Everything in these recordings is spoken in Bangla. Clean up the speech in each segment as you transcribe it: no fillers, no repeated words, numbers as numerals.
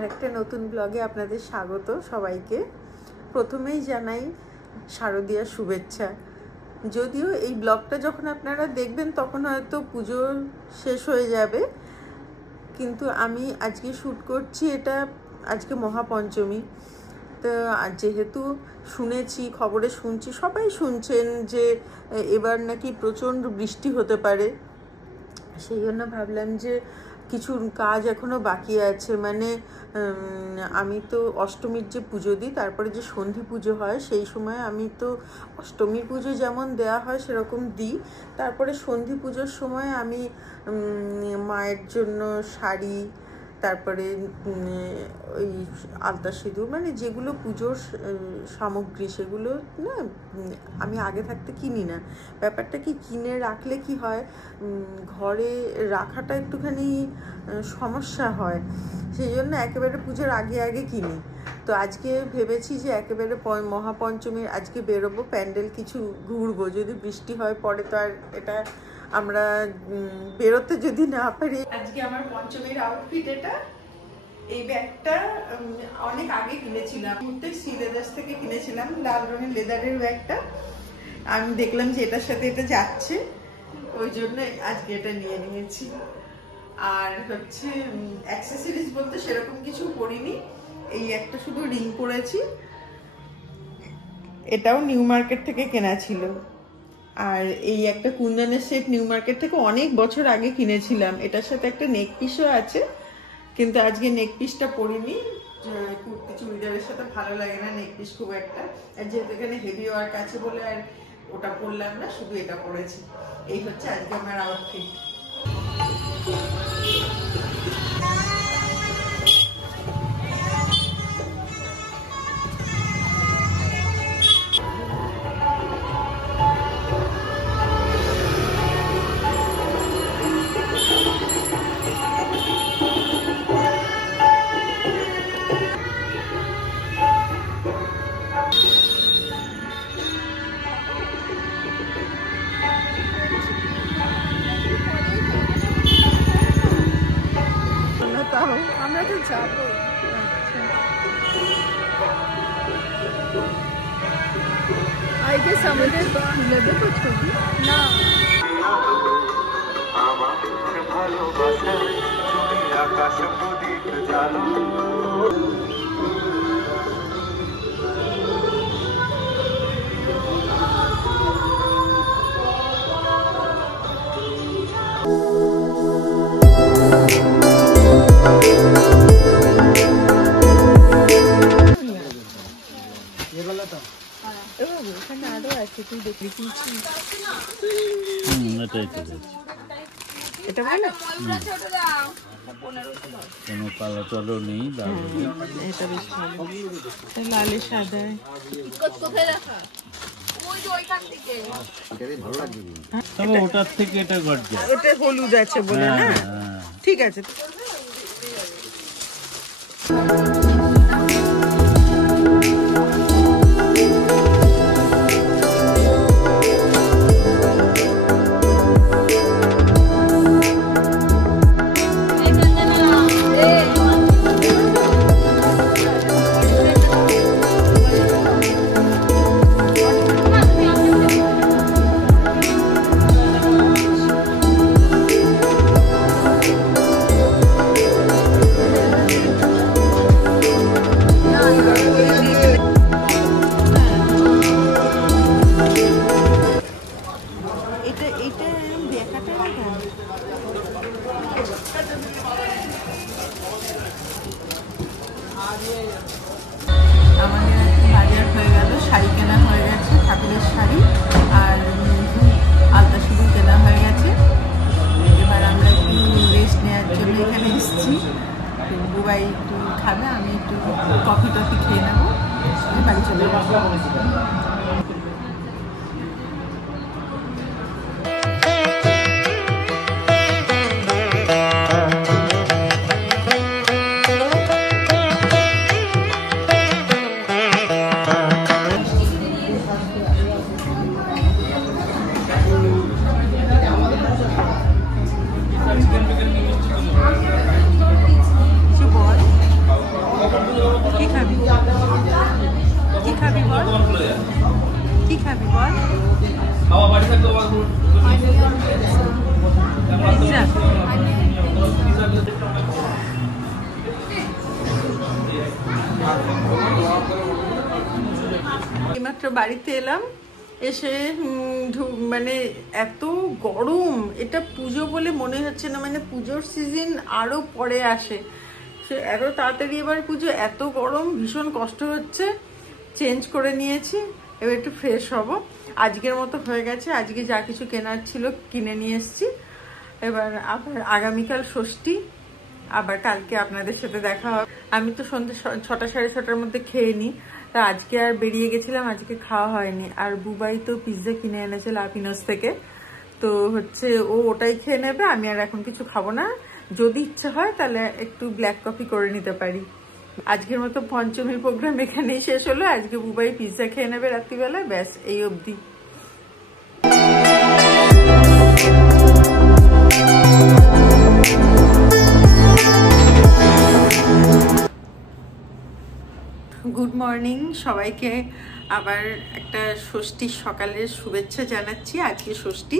আরেকটা নতুন ব্লগে আপনাদের স্বাগত সবাইকে। প্রথমেই জানাই শারদীয়ার শুভেচ্ছা। যদিও এই ব্লগটা যখন আপনারা দেখবেন তখন হয়তো পুজো শেষ হয়ে যাবে, কিন্তু আমি আজকে শ্যুট করছি, এটা আজকে মহাপঞ্চমী। তো যেহেতু শুনেছি, খবরে শুনছি, সবাই শুনছেন যে এবার নাকি প্রচণ্ড বৃষ্টি হতে পারে, সেই জন্য ভাবলাম যে কিছু কাজ এখনও বাকি আছে। মানে আমি তো অষ্টমীর যে পুজো দিই, তারপরে যে সন্ধি পুজো হয়, সেই সময় আমি তো অষ্টমীর পুজো যেমন দেয়া হয় সেরকম দিই। তারপরে সন্ধি পুজোর সময় আমি মায়ের জন্য শাড়ি, তারপরে ওই আলতা সিঁদুর, মানে যেগুলো পুজোর সামগ্রী সেগুলো না আমি আগে থাকতে কিনি না। ব্যাপারটা কি, কিনে রাখলে কি হয়, ঘরে রাখাটা একটুখানি সমস্যা হয়, সেই জন্য একেবারে পুজোর আগে আগে কিনি। তো আজকে ভেবেছি যে একেবারে মহাপঞ্চমীর আজকে বেরোবো, প্যান্ডেল কিছু ঘুরবো। যদি বৃষ্টি হয় পরে তো আর এটা আমরা বেরোতে যদি না পারি। আজকে আমার পঞ্চমীর আউটফিট এটা। এই ব্যাগটা অনেক আগে কিনেছিলাম, শ্রীলেদার্স থেকে কিনেছিলাম, লাল রঙের লেদারের ব্যাগটা। আমি দেখলাম যে এটার সাথে এটা যাচ্ছে, ওই জন্য আজকে এটা নিয়ে নিয়েছি। আর হচ্ছে অ্যাক্সেসরিজ বলতে সেরকম কিছু পরিনি, এই একটা শুধু রিং পরেছি, এটাও নিউ মার্কেট থেকে কেনা ছিল। আর এই একটা কুন্দনের সেট নিউ মার্কেট থেকে অনেক বছর আগে কিনেছিলাম, এটার সাথে একটা নেক পিসও আছে, কিন্তু আজকে নেক পিসটা পরিনি। কুর্তি চুড়িদারের সাথে ভালো লাগে না নেক পিস খুব একটা, আর যেহেতু এখানে হেভি ওয়ার্ক আছে বলে আর ওটা পরলাম না, শুধু এটা পরেছি। এই হচ্ছে আজকে আমার আউটফিট। আমরা তো যাবো। আই গেস আমাদের নেবে তো ছবি না। আকাশ প্রদীপ জ্বালো, এটা ভালো, কোনো কালো টালো নেই, এটা বেশ ভালো, লালে সাদায়। ওটার থেকে এটা গর্জে, এটা হলুদ আছে বলে না, ঠিক আছে। আমাদের বাজার হয়ে গেল, শাড়ি কেনা হয়ে গেছে, ঠাকুরের শাড়ি আর আলতা সিঁদুর কেনা হয়ে গেছে। এবার আমরা একটু রেস্ট নেওয়ার জন্য এখানে এসেছি। বুবাই একটু খাবে, আমি একটু কফি টফি খেয়ে নেবো, বাড়ি চলে যাবো। বাড়িতে এলাম, এসে মানে এত গরম, এটা পুজো বলে মনে হচ্ছে না, মানে পুজোর সিজন আরও পরে আসে, সে এত তাড়াতাড়ি এবার পুজো, এত গরম, ভীষণ কষ্ট হচ্ছে। চেঞ্জ করে নিয়েছি, এবার একটু ফ্রেশ হব। আজকের মতো হয়ে গেছে, আজকে যা কিছু কেনার ছিল কিনে নিয়ে এসেছি। এবার আবার আগামীকাল ষষ্ঠী, আবার কালকে আপনাদের সাথে দেখা হবে। আমি তো সন্ধ্যে 6টা সাড়ে 6টার মধ্যে খেয়ে নিই, তা আজকে আর বেরিয়ে গেছিলাম, আজকে খাওয়া হয়নি। আর বুবাই তো পিৎজা কিনে এনেছে লাপিনোস থেকে, তো হচ্ছে ও ওটাই খেয়ে নেবে, আমি আর এখন কিছু খাবো না। যদি ইচ্ছা হয় তাহলে একটু ব্ল্যাক কফি করে নিতে পারি। আজকের মতো পঞ্চমীর প্রোগ্রাম এখানেই শেষ হলো। আজকে বুবাই পিৎজা খেয়ে নেবে রাত্রিবেলা, ব্যাস এই অবধি। গুড মর্নিং সবাইকে, আবার একটা ষষ্ঠীর সকালের শুভেচ্ছা জানাচ্ছি। আজকে ষষ্ঠী,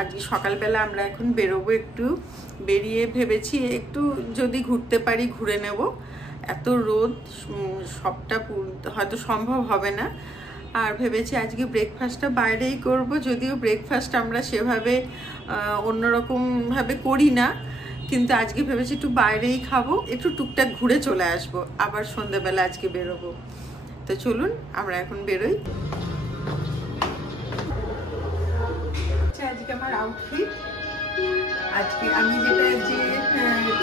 আজকে সকালবেলা আমরা এখন বেরোবো, একটু বেরিয়ে ভেবেছি একটু যদি ঘুরতে পারি ঘুরে নেব। এত রোদ, সবটা হয়তো সম্ভব হবে না। আর ভেবেছি আজকে ব্রেকফাস্টটা বাইরেই করব, যদিও ব্রেকফাস্ট আমরা সেভাবে অন্যরকমভাবে করি না, কিন্তু আজকে ভেবেছি একটু বাইরেই খাবো, একটু টুকটাক ঘুরে চলে আসবো, আবার সন্ধ্যাবেলা আজকে বেরোবো। তো চলুন আমরা এখন বেরোই। আজকে আমার আউটফিট, আজকে আমি যেটা যে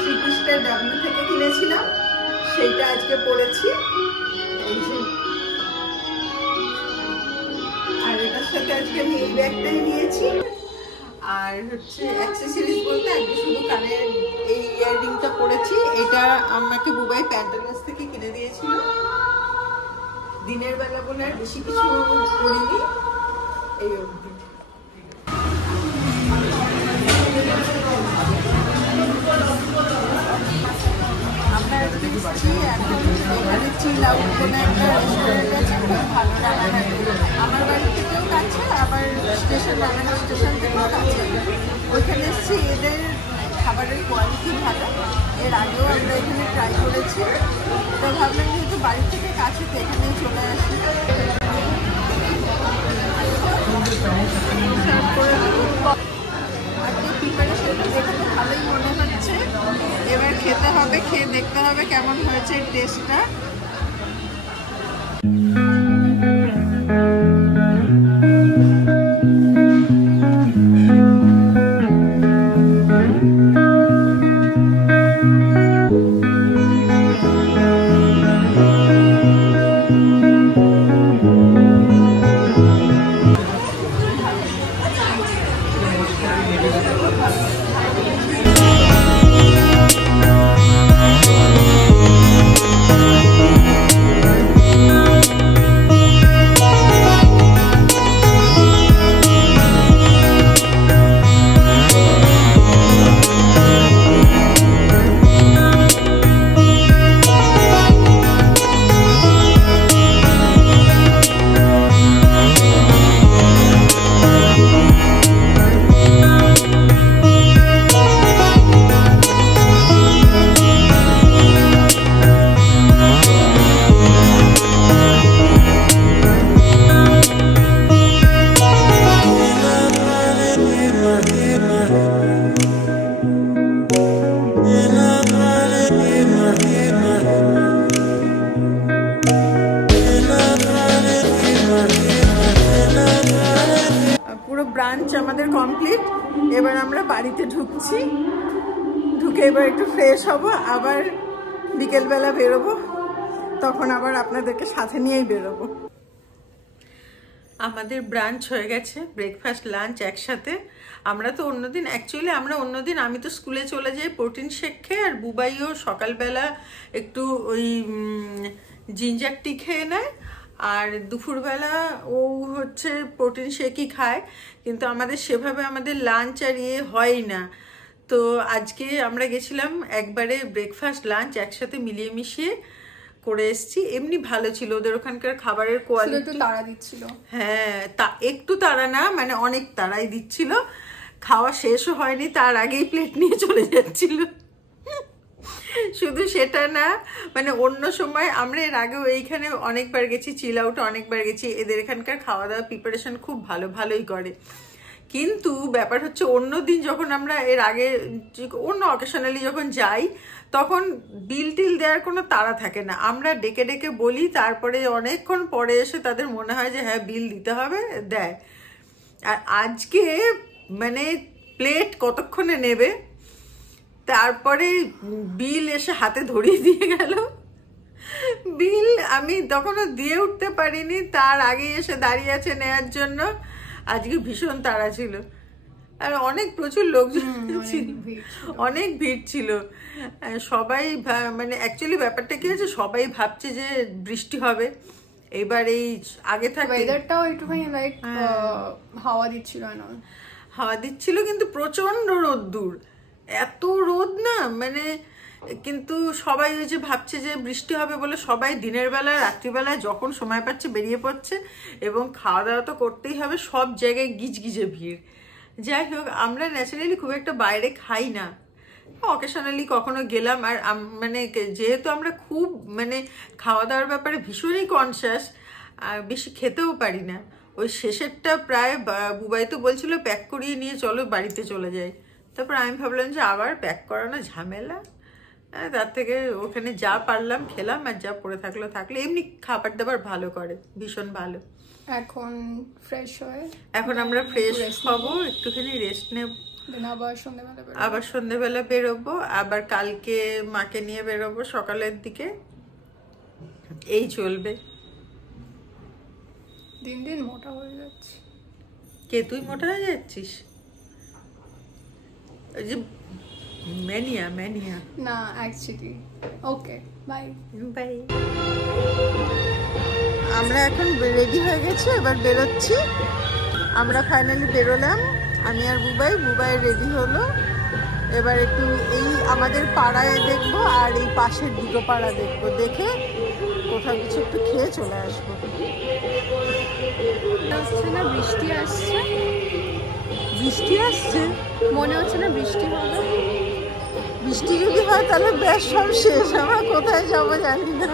3 পিসটা ডাব্লিউ থেকে কিনেছিলাম সেইটা আজকে পরেছি, এই যে। আর এটার সাথে আজকে আমি এই ব্যাগটাই নিয়েছি। আর হচ্ছে অ্যাক্সেসরিজ বলতে আজকে শুধু কানের এই ইয়াররিংটা পরেছি, এটা আমাকে বুবাই প্যান্টালুন্স থেকে কিনে দিয়েছিল। দিনের বেলা বলে আর বেশি কিছু করিনি, এই অবধি। আমরা এসেছি এখন এখানে চিল আউট কোনো একটা রেস্টুরেন্ট আছে, খুব ভালো রান্না হয়, আমার বাড়ি থেকেও কাছে, আবার স্টেশন রান্না স্টেশন থেকেও কাছে। ওইখানে এসেছি, এদের খাবারের কোয়ালিটি ভালো, এর আগেও আমরা এখানে ট্রাই করেছি, তো ভাবলাম যেহেতু বাড়ি থেকে কাছে তো এখানেই চলে আসি। আজকে প্রিপারেশনটা দেখে ভালোই মনে হচ্ছে, এবার খেতে হবে, খেয়ে দেখতে হবে কেমন হয়েছে টেস্টটা। ব্রাঞ্চ আমাদের কমপ্লিট, এবার আমরা বাড়িতে ঢুকছি, ঢুকে এবার একটু ফ্রেশ হব, আবার বিকেলবেলা বেরোবো, তখন আবার আপনাদেরকে সাথে নিয়েই বেরোবো। আমাদের ব্রাঞ্চ হয়ে গেছে, ব্রেকফাস্ট লাঞ্চ একসাথে। আমরা তো অন্যদিন আমি তো স্কুলে চলে যাই প্রোটিন শেক খেয়ে, আর বুবাইও সকালবেলা একটু ওই জিঞ্জার টি খেয়ে নেয়, আর দুপুরবেলা ও হচ্ছে প্রোটিন শেকই খায়, কিন্তু আমাদের সেভাবে আমাদের লাঞ্চ আর হয় না। তো আজকে আমরা গেছিলাম একবারে ব্রেকফাস্ট লাঞ্চ একসাথে মিলিয়ে মিশিয়ে করে এসেছি। এমনি ভালো ছিল, ওদের ওখানকার খাবারের কোয়ালিটি তাড়া দিচ্ছিল। হ্যাঁ, তা একটু তাড়া না, মানে অনেক তাড়াই দিচ্ছিল। খাওয়া শেষও হয়নি, তার আগেই প্লেট নিয়ে চলে যাচ্ছিল। শুধু সেটা না, মানে অন্য সময় আমরা এর আগেও এইখানে অনেকবার গেছি, চিল আউটে অনেকবার গেছি, এদের এখানকার খাওয়া দাওয়া প্রিপারেশন খুব ভালোই করে। কিন্তু ব্যাপার হচ্ছে অন্য দিন যখন আমরা এর আগে অন্য অকেশনালি যখন যাই তখন বিল টিল দেওয়ার কোনো তাড়া থাকে না, আমরা ডেকে ডেকে বলি, তারপরে অনেকক্ষণ পরে এসে তাদের মনে হয় যে হ্যাঁ বিল দিতে হবে, দেয়। আর আজকে মানে প্লেট কতক্ষণে নেবে, তারপরে বিল এসে হাতে ধরিয়ে দিয়ে গেল। বিল আমি তখনও দিয়ে উঠতে পারিনি, তার আগে এসে দাঁড়িয়ে আছে নেয়ার জন্য। আজকে ভীষণ তাড়া ছিল, আর প্রচুর লোকজন ছিল, অনেক ভিড় ছিল। সবাই মানে অ্যাকচুয়ালি ব্যাপারটা কি হয়েছে, সবাই ভাবছে যে বৃষ্টি হবে। এবার এই আগে থাকে ওয়েদারটাও একটুখানি লাইক হাওয়া দিচ্ছিল কিন্তু প্রচন্ড রোদ্দুর, এত রোদ না মানে। কিন্তু সবাই ওই যে ভাবছে যে বৃষ্টি হবে বলে সবাই দিনের বেলা রাত্রিবেলায় যখন সময় পাচ্ছে বেরিয়ে পড়ছে, এবং খাওয়া দাওয়া তো করতেই হবে, সব জায়গায় গিজগিজে ভিড়। যাই হোক, আমরা ন্যাচারালি খুব একটা বাইরে খাই না, অকেশনালি কখনো গেলাম। আর মানে যেহেতু আমরা খুব মানে খাওয়া দাওয়ার ব্যাপারে ভীষণই কনসিয়াস, আর বেশি খেতেও পারি না। ওই শেষেরটা প্রায় বুবাই তো বলছিল প্যাক করিয়ে নিয়ে চলো বাড়িতে চলে যাই, তারপর আমি ভাবলাম যে আবার প্যাক করানো ঝামেলা, তার থেকে ওখানে যা পারলাম খেলাম, আর যা পড়ে থাকলো। এমনি খাবার দাবার ভালো করে, ভীষণ ভালো। এখন আমরা ফ্রেশ হবো, একটুখানি রেস্ট নেব, আবার সন্ধ্যেবেলা বেরোবো, আবার কালকে মাকে নিয়ে বেরোবো সকালের দিকে। এই চলবে। দিন দিন মোটা হয়ে যাচ্ছে। কে, তুই মোটা হয়ে যাচ্ছিস? ওই যে ম্যানিয়া না, অ্যাকচুয়ালি। Okay, by. আমরা এখন রেডি হয়ে গেছি, এবার বেরোচ্ছি। আমরা ফাইনালি বেরোলাম, আমি আর বুবাই রেডি হলো। এবার একটু এই আমাদের পাড়ায় দেখবো, আর এই পাশের দুটো পাড়া দেখবো, দেখে কোথাও কিছু একটু খেয়ে চলে আসবো। না, বৃষ্টি আসছে মনে হচ্ছে না বৃষ্টি হবে। বৃষ্টি যদি হয় তাহলে বেশ সব শেষ, আমরা কোথায় যাবো জানি না।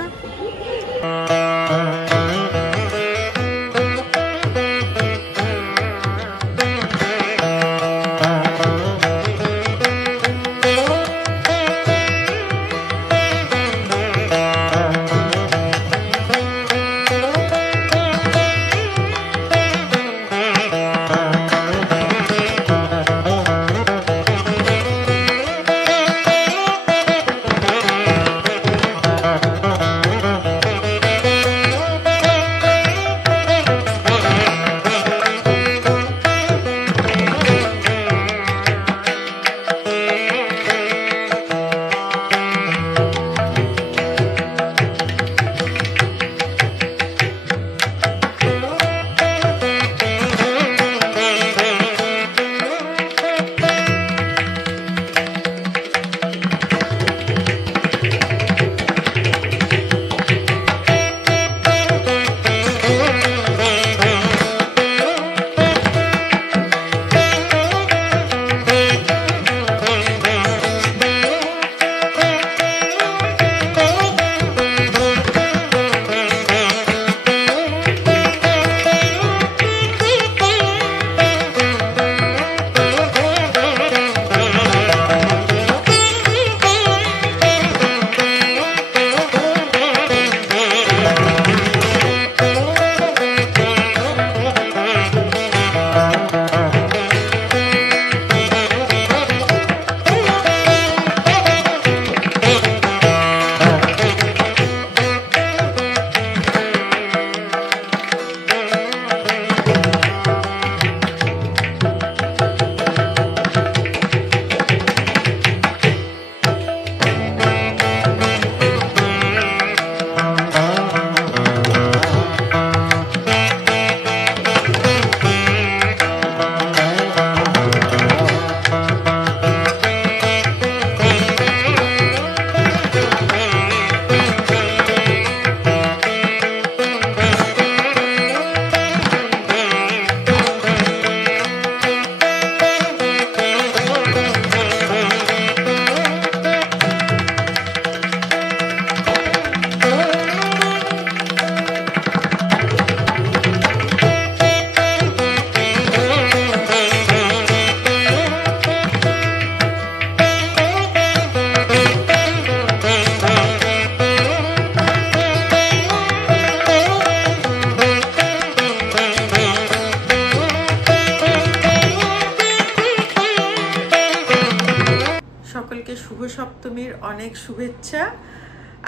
অষ্টমীর অনেক শুভেচ্ছা।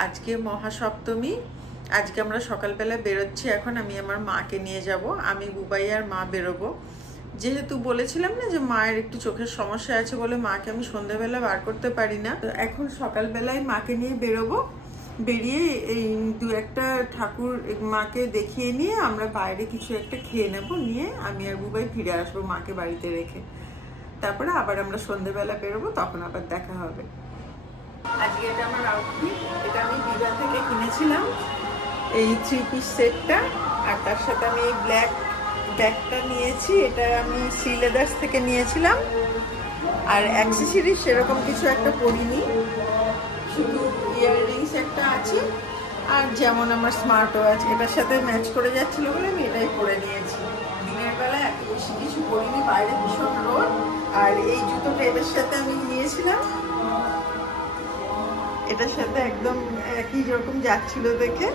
আজকে মহাসপ্তমী। আজকে আমরা সকালবেলা বেরোচ্ছি। এখন আমি আমার মাকে নিয়ে যাব। আমি বুবাই আর মা বেরোবো। যেহেতু বলেছিলাম না যে মায়ের একটু চোখের সমস্যা আছে বলে মাকে আমি সন্ধ্যাবেলা বার করতে পারি না, তো এখন সকালবেলায় মাকে নিয়ে বেরোবো। বেরিয়ে এই দু একটা ঠাকুর মাকে দেখিয়ে নিয়ে আমরা বাইরে কিছু একটা খেয়ে নেবো, নিয়ে আমি আর বুবাই ফিরে আসবো মাকে বাড়িতে রেখে। তারপরে আবার আমরা সন্ধ্যাবেলা বেরোবো, তখন আবার দেখা হবে। আজকে এটা আমার আউটফিট। এটা আমি বিবা থেকে কিনেছিলাম, এই 3 পিস সেটটা। আর তার সাথে আমি এই ব্ল্যাক ব্যাগটা নিয়েছি, এটা আমি সি লেদার্স থেকে নিয়েছিলাম। আর অ্যাক্সেসরিজ সেরকম কিছু একটা পরিনি, শুধু ইয়াররিংস একটা আছে আর যেমন আমার স্মার্ট ওয়াচ এটার সাথে ম্যাচ করে যাচ্ছিল বলে আমি এটাই পরে নিয়েছি। দিনের বেলা এত বেশি কিছু পরিনি, বাইরে ভীষণ রোদ। আর এই জুতোটা এটার সাথে আমি নিয়েছিলাম, এটার সাথে একদম একই রকম যাচ্ছিল দেখে।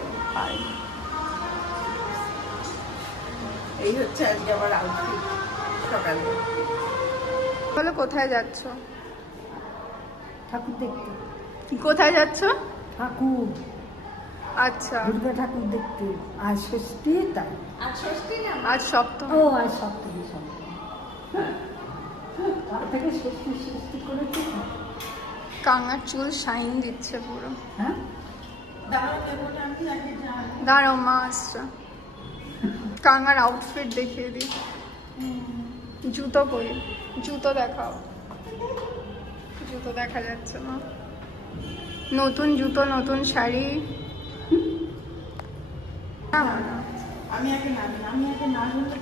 এই হচ্ছে আজকে আমার আউটফিট সকালে। বলো কোথায় যাচ্ছ? ঠাকুর দেখতে। কোথায় যাচ্ছ? ঠাকুর। আচ্ছা, দুর্গা ঠাকুর দেখতে। আজ ষষ্ঠী, তাই আজ ষষ্ঠী না, আজ সপ্তমী। ও আজ সপ্তমী। তার থেকে ষষ্ঠী ষষ্ঠী করেছি। কাঙার চুল শাইন দিচ্ছে পুরো। হ্যাঁ, দাঁড়াও মা আসছে। কাঙার আউটফিট দেখিয়ে দিই। জুতো কই? জুতো দেখাও। জুতো দেখা যাচ্ছে না। নতুন জুতো, নতুন শাড়ি। আমি আগে না বলতে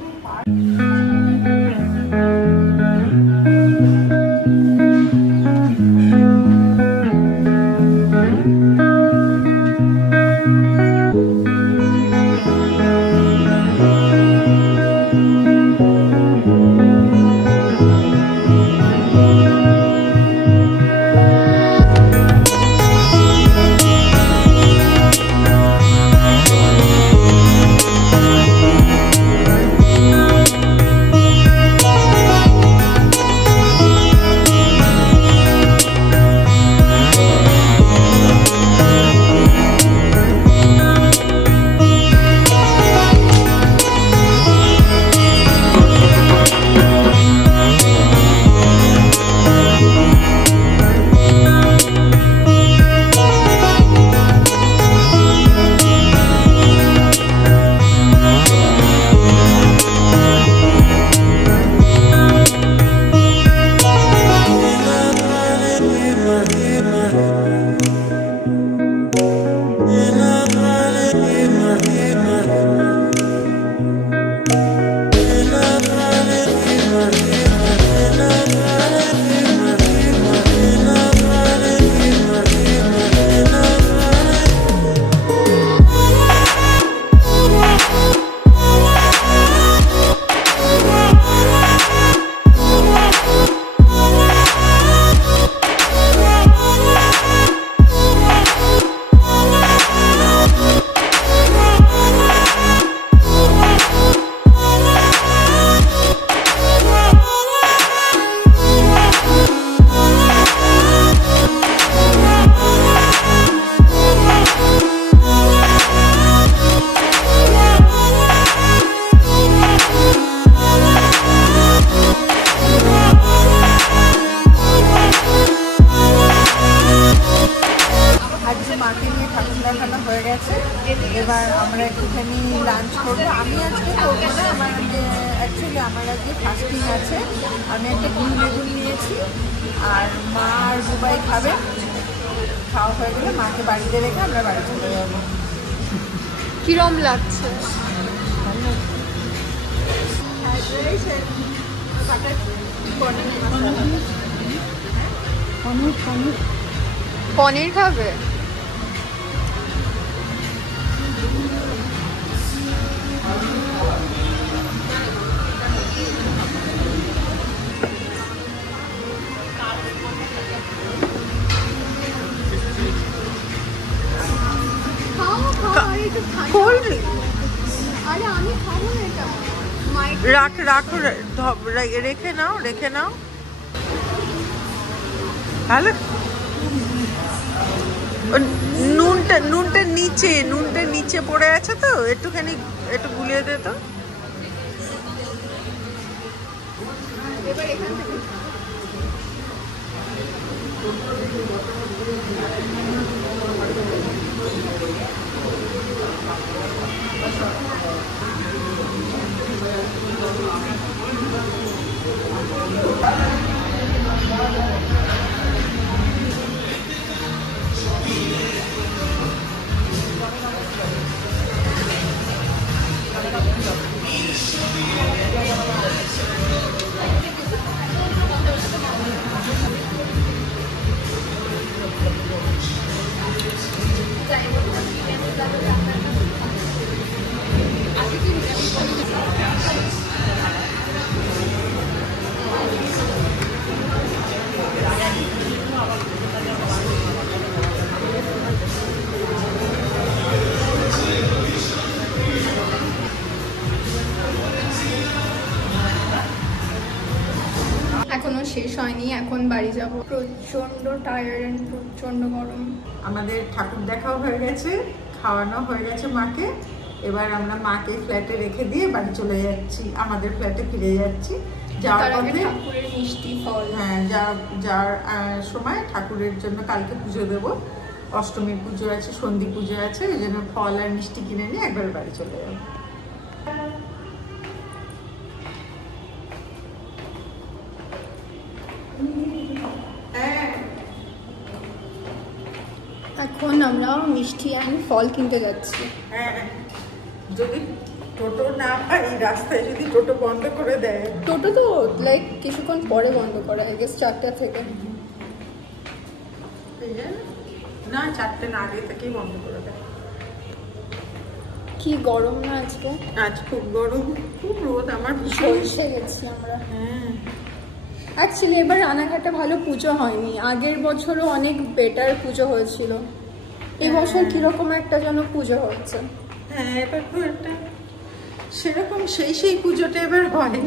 এবার আমরা একটুখানি লাঞ্চ করবো। আমি আজকে করবো না, আমার আজকে ফাস্টিং আছে। আমি একটা গুড় বেগুন নিয়েছি, আর মা আর বুবাই খাবে। খাওয়া হয়ে গেলে মাকে বাড়িতে রেখে আমরা বাড়ি চলে যাবো। কিরম লাগছে? পনির খাবে? রেখে নাও ভালো। নুনটা নিচে পড়ে আছে তো, একটুখানি একটু গুলিয়ে দে তো। এবার এখান থেকে এখনো শেষ হয়নি, এখন বাড়ি যাব। প্রচন্ড টায়ার্ড, প্রচন্ড গরম। আমাদের ঠাকুর দেখাও হয়ে গেছে, খাওয়ানো হয়ে গেছে মাকে। এবার আমরা মাকে ফ্ল্যাটে রেখে দিয়ে বাড়ি চলে যাচ্ছি, আমাদের ফ্ল্যাটে ফিরে যাচ্ছি। যাওয়ার পথে ঠাকুরের মিষ্টি ফল, হ্যাঁ, যাওয়ার সময় ঠাকুরের জন্য কালকে পুজো দেবো, অষ্টমীর পুজো আছে, সন্ধি পুজো আছে, ওই জন্য ফল আর মিষ্টি কিনে নিয়ে একবার বাড়ি চলে যাবো। এখন আমরা মিষ্টি অ্যান্ড ফল কিনতে যাচ্ছি। হ্যাঁ, যদি টোটো না পাই, রাস্তায় যদি টোটো বন্ধ করে দেয়। টোটো তো লাইক কিছুক্ষণ পরে বন্ধ করে, আই গেস 4টা থেকে। না, 4টে না, আগে থেকেই বন্ধ করে দেয়। কি গরম না আজকে, আজ খুব গরম, খুব রোদ, আমার ঝলসে গেছি আমরা। হ্যাঁ, অ্যাকচুয়ালি এবার রানাঘাটে ভালো পুজো হয়নি, আগের বছরও অনেক বেটার পুজো হয়েছিল। এই বছর কিরকম একটা যেন পুজো হচ্ছে। হ্যাঁ, এবার তো একটা সেরকম সেই পুজোটা এবার হয়।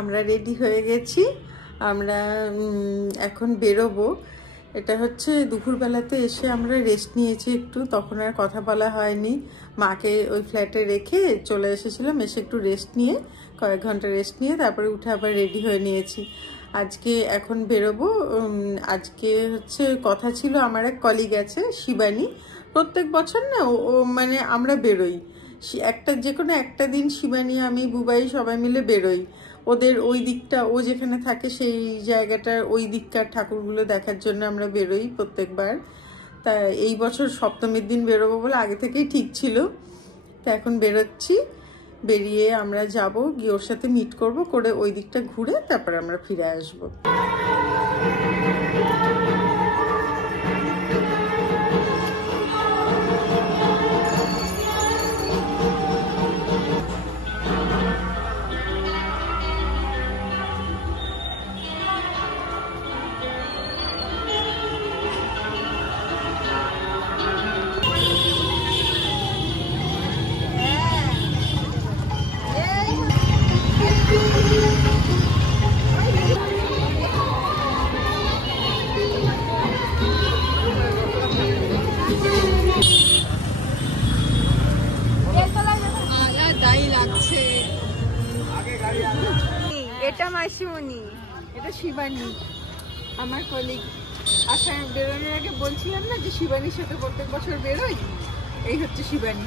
আমরা রেডি হয়ে গেছি, আমরা এখন বেরোবো। এটা হচ্ছে দুপুরবেলাতে এসে আমরা রেস্ট নিয়েছি একটু, তখন আর কথা বলা হয়নি। মাকে ওই ফ্ল্যাটে রেখে চলে এসেছিলাম, এসে একটু রেস্ট নিয়ে, কয়েক ঘন্টা রেস্ট নিয়ে তারপরে উঠে আবার রেডি হয়ে নিয়েছি। আজকে এখন বেরোবো। আজকে হচ্ছে কথা ছিল, আমার এক কলিগ আছে শিবানী, প্রত্যেক বছর না ও মানে আমরা বেরোই যে কোনো একটা দিন, শিবানী, আমি, বুবাই সবাই মিলে বেরোই। ওদের ওই দিকটা, ও যেখানে থাকে সেই জায়গাটার ওই দিককার ঠাকুরগুলো দেখার জন্য আমরা বেরোই প্রত্যেকবার। তা এই বছর সপ্তমীর দিন বেরোবো বলে আগে থেকেই ঠিক ছিল। তা এখন বেরোচ্ছি, বেরিয়ে আমরা যাব, গিয়ে ওর সাথে মিট করব, করে ওই দিকটা ঘুরে তারপর আমরা ফিরে আসবো। এটা মাসিমণি, এটা শিবানী, আমার কলিগ। আশা বেরোনোর আগে বলছিলাম না যে শিবানীর সাথে প্রত্যেক বছর বেরোই, এই হচ্ছে শিবানী।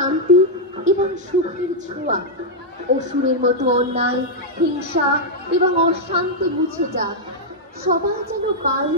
শান্তি এবং সুখের ছোঁয়া। অসুরের মতো অন্যায়, হিংসা এবং অশান্তি মুছে যাক। সবাই যেন পায়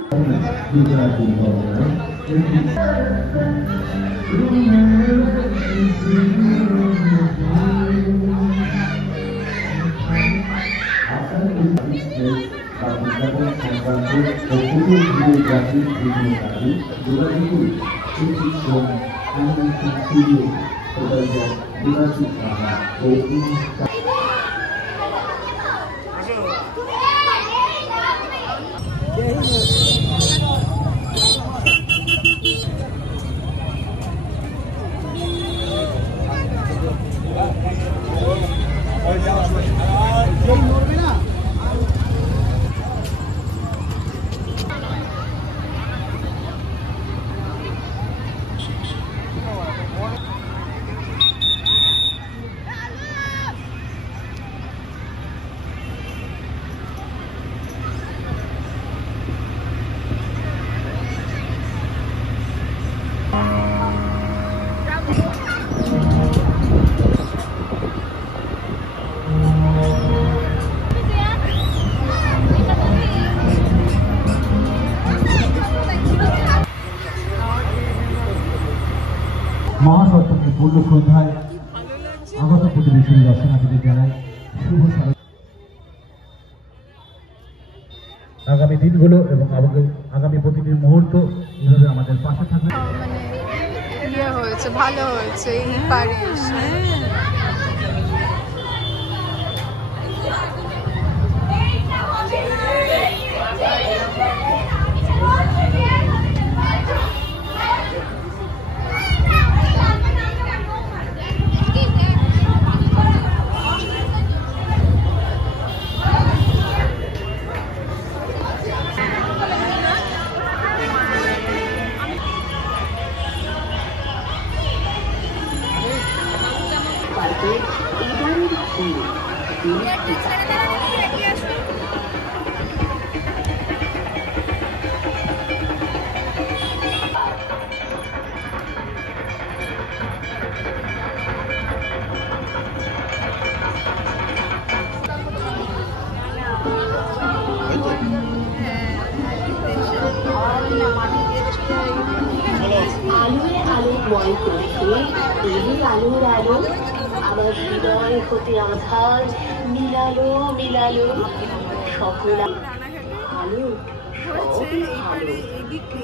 মহাসপ্তমী পূর্ণ সন্ধ্যায় আগত প্রতিবেশী দর্শনার্থীদের জানাই শুভ স্বাগত। আগামী দিনগুলো এবং আগামী প্রতিটি মুহূর্ত এভাবে আমাদের পাশে থাকবে। মানে ইয়ে হয়েছে, ভালো হয়েছে এই পারে এসে। আলোয় আলোকময় করছে এই আলোর আলো আমার হৃদয় হতে আধার মিলালো মিলালো সকল আলো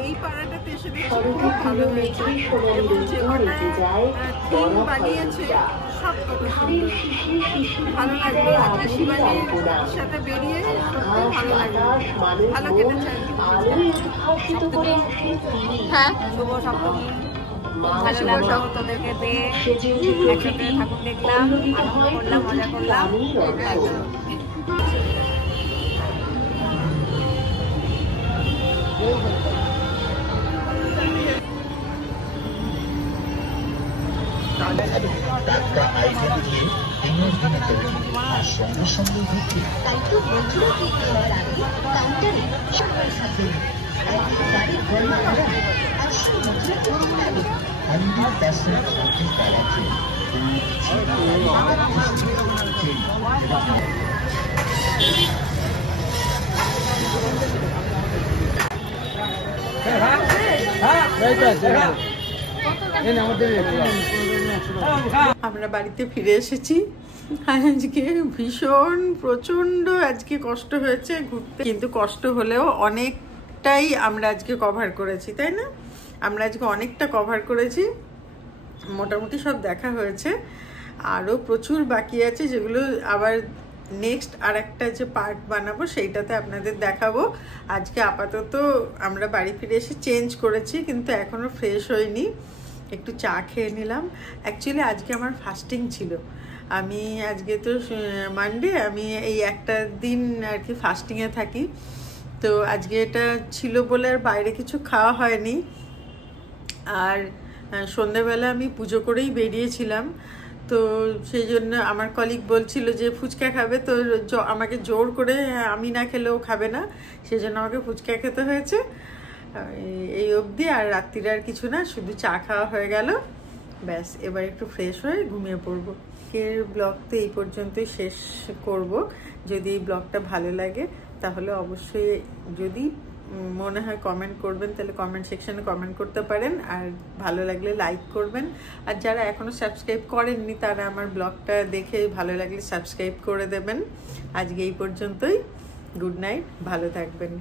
এই পাড়াটাতে এসে দেখছি শরতের খুব ভালো দিনে হয়েছে মেঘে সোনালি এবং যে রোদ কটা উঠে যায় থিম বড় বানিয়েছে ফলটা সব কত ধানের সুন্দর, শীষে শিশু ভালো লাগলো। দেয় আজকে আবির শিবানীর কল্পনা সাথে বেরিয়ে সত্যি আকাশ ভালো লাগলো, বাতাস মানুষ ভালো মন কেটেছে আর কি। আলোয় উদ্ভাসিত করে ওঠে তিনি হ্যাঁ, শুভ সপ্তমী, মা ভালো লাগলো তোদেরকে পেয়ে। সেজে ওঠে একসাথে প্রকৃতি ঠাকুর দেখলাম, পল্লবিত আনন্দ হয় করলাম, মজা প্রতিটি করলাম। প্রাণীর অর্থ। তাই তো বন্ধুরা কেক কেনার আগে কাউন্টারে সবার সাথে গাড়ির গল্প করা আসল বন্ধুরা কেক কেনার আগে আমরা বাড়িতে ফিরে এসেছি। আজকে ভীষণ প্রচণ্ড আজকে কষ্ট হয়েছে ঘুরতে, কিন্তু কষ্ট হলেও অনেকটাই আমরা আজকে কভার করেছি, তাই না? আমরা আজকে অনেকটা কভার করেছি, মোটামুটি সব দেখা হয়েছে। আরও প্রচুর বাকি আছে, যেগুলো আবার নেক্সট আর একটা যে পার্ট বানাবো সেইটাতে আপনাদের দেখাবো। আজকে আপাতত আমরা বাড়ি ফিরে এসে চেঞ্জ করেছি, কিন্তু এখনও ফ্রেশ হয়নি। একটু চা খেয়ে নিলাম। অ্যাকচুয়ালি আজকে আমার ফাস্টিং ছিল। আমি আজকে তো মানডে, আমি এই একটা দিন আর কি ফাস্টিংয়ে থাকি। তো আজকে এটা ছিল বলে আর বাইরে কিছু খাওয়া হয়নি। আর সন্ধ্যেবেলা আমি পুজো করেই বেরিয়েছিলাম। তো সেই জন্য আমার কলিগ বলছিল যে ফুচকা খাবে, তো আমাকে জোর করে আমি না খেলেও খাবে না, সেই জন্য আমাকে ফুচকা খেতে হয়েছে। এই অবধি আর রাত্রিরে আর কিছু না, শুধু চা খাওয়া হয়ে গেল। ব্যাস এবার একটু ফ্রেশ হয়ে ঘুমিয়ে পড়বো। এর ব্লগ তো এই পর্যন্তই শেষ করব। যদি এই ব্লগটা ভালো লাগে তাহলে অবশ্যই, যদি মনে হয় কমেন্ট করবেন, তাহলে কমেন্ট সেকশনে কমেন্ট করতে পারেন। আর ভালো লাগলে লাইক করবেন। আর যারা এখনও সাবস্ক্রাইব করেননি তারা আমার ব্লগটা দেখে ভালো লাগলে সাবস্ক্রাইব করে দেবেন। আজকে এই পর্যন্তই। গুড নাইট, ভালো থাকবেন।